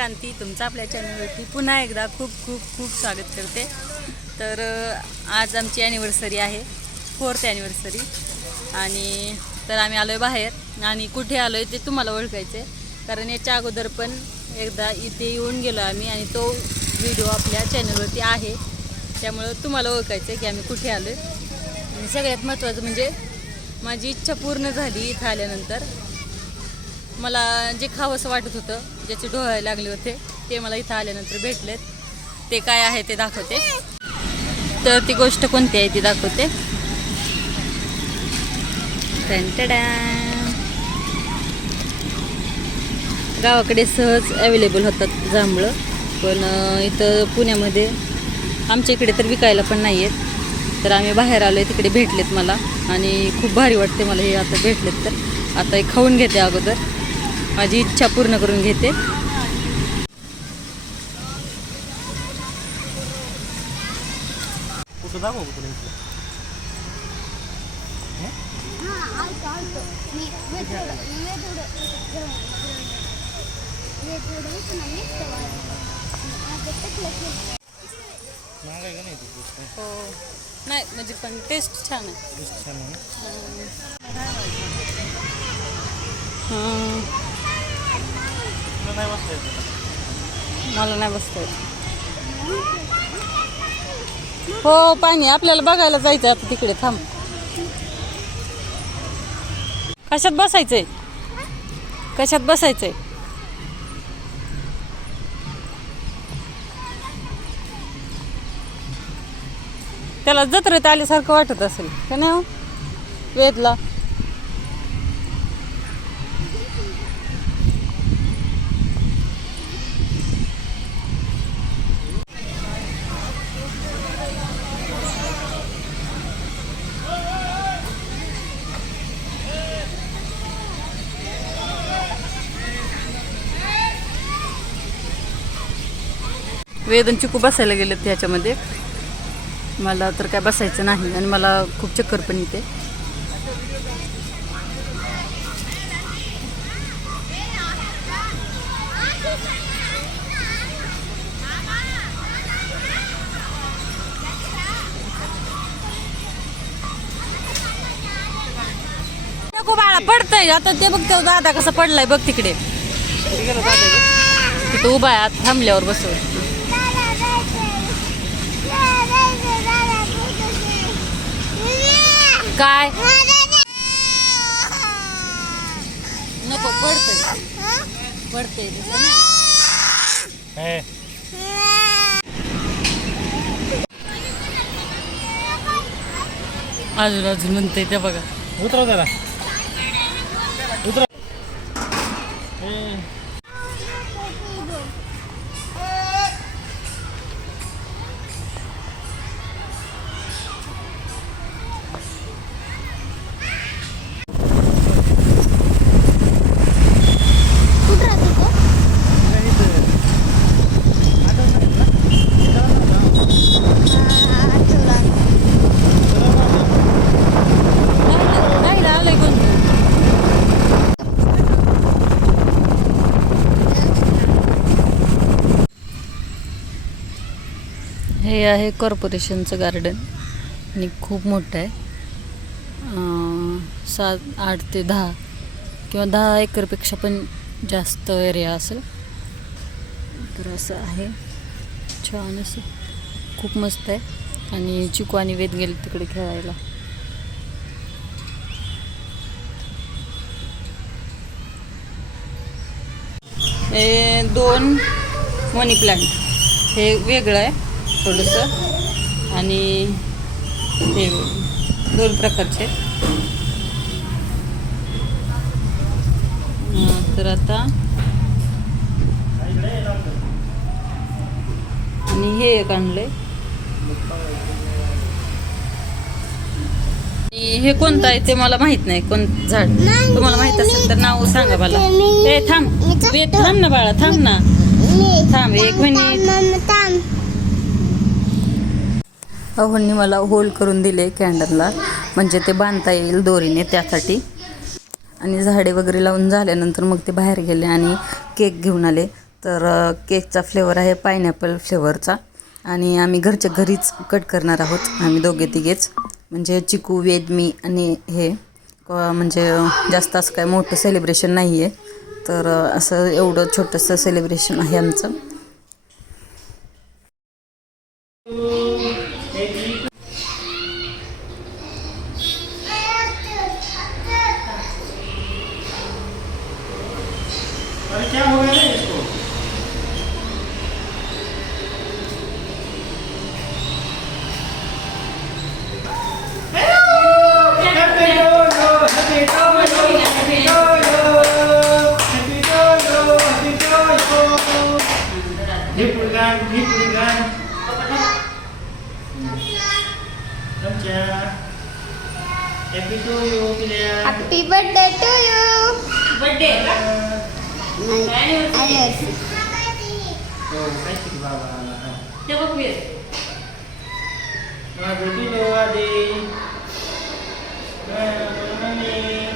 क्रांती तुमचं आपल्या चॅनलवरती पुन्हा एकदा खूप खूप खूप स्वागत करते. तर आज आमची ॲनिव्हर्सरी आहे. फोर्थ ॲनिव्हर्सरी आणि तर आम्ही आलो आहे बाहेर. आणि कुठे आलो आहे ते तुम्हाला ओळखायचं आहे कारण याच्या अगोदर पण एकदा इथे येऊन गेलो आम्ही आणि तो व्हिडिओ आपल्या चॅनलवरती आहे. त्यामुळं तुम्हाला ओळखायचं आहे की आम्ही कुठे आलो आहे आणि सगळ्यात महत्त्वाचं म्हणजे माझी इच्छा पूर्ण झाली इथं आल्यानंतर. मला जे खावंसं वाटत होतं ज्याचे डोळे लागले होते ते मला इथं आल्यानंतर भेटलेत. ते काय आहे ते दाखवते. तर ती गोष्ट कोणती आहे ती दाखवते. गावाकडे सहज अवेलेबल होतात जांभळं पण इथं पुण्यामध्ये आमच्या इकडे तर विकायला पण नाही आहेत तर आम्ही बाहेर आलो आहे तिकडे भेटलेत मला. आणि खूप भारी वाटते मला हे आता भेटलेत तर. आता हे खाऊन घेते अगोदर. माझी इच्छा पूर्ण करून घेते. हा? हो. नाही म्हणजे पण टेस्ट छान आहे टेस्ट छान आहे ना हां, तुला नाही बसता येत मला नाही बसता येत. हो पाणी आपल्याला बघायला जायचं आता तिकडे थांब. कशात बसायचंय? कशात बसायचंय? त्याला जत्रेत आल्यासारखं वाटत असेल का नाही हो? वेदला. वेदन चिकू बसायला गेलेत ह्याच्यामध्ये. मला तर काय बसायचं नाही आणि मला खूप चक्कर पण येते. नको बाळा पडतंय. आता ते बघ दादा कसा पडलाय बघ तिकडे? तिथं उभा आहे आत थांबल्यावर बसव. काय? नको पडतंय. पडतंय दिसलं ना? हे, अजून अजून म्हणते ते बघा. उतरव त्याला उतरव हे, कुठं राहतो तो काय इथं? आठवण नाही तुला? आठवला नाही आलंय कोणतं हे आहे कॉर्पोरेशनचं गार्डन आणि खूप मोठं आहे. सात आठ ते दहा किंवा दहा एकरपेक्षा पण जास्त एरिया असेल. तर असं आहे. छान असं. खूप मस्त आहे. आणि चिकू आणि वेद गेले तिकडे खेळायला. हे दोन मनी प्लांट हे वेगळं आहे. थोडंसं. आणि हे दोन प्रकारचे. तर आता आणि हे एक आणलंय. आणि हे कोणतं आहे ते मला माहीत नाही. कोण झाड? तुम्हाला माहीत असेल तर नाव सांगा मला. ए थांब. थांब ना बाळा थांब ना. थांब एक मिनिट. अहोंनी मला होल करून दिले कॅन्डलला म्हणजे ते बांधता येईल दोरीने त्यासाठी. आणि झाडे वगैरे लावून झाल्यानंतर मग ते बाहेर गेले आणि केक घेऊन आले. तर केकचा फ्लेवर आहे पायनॅपल फ्लेवरचा. आणि आम्ही घरच्या घरीच कट करणार आहोत आम्ही दोघे तिघेच. म्हणजे चिकू वेदमी आणि हे क- म्हणजे जास्त असं काय मोठं सेलिब्रेशन नाही आहे तर असं एवढं छोटंसं सेलिब्रेशन आहे आमचं. hiburan hiburan Raja Happy to you Happy birthday to you. Birthday kan? Anniversary Oh, saya di bawah Coba kuil Lagu dulu Happy Kayak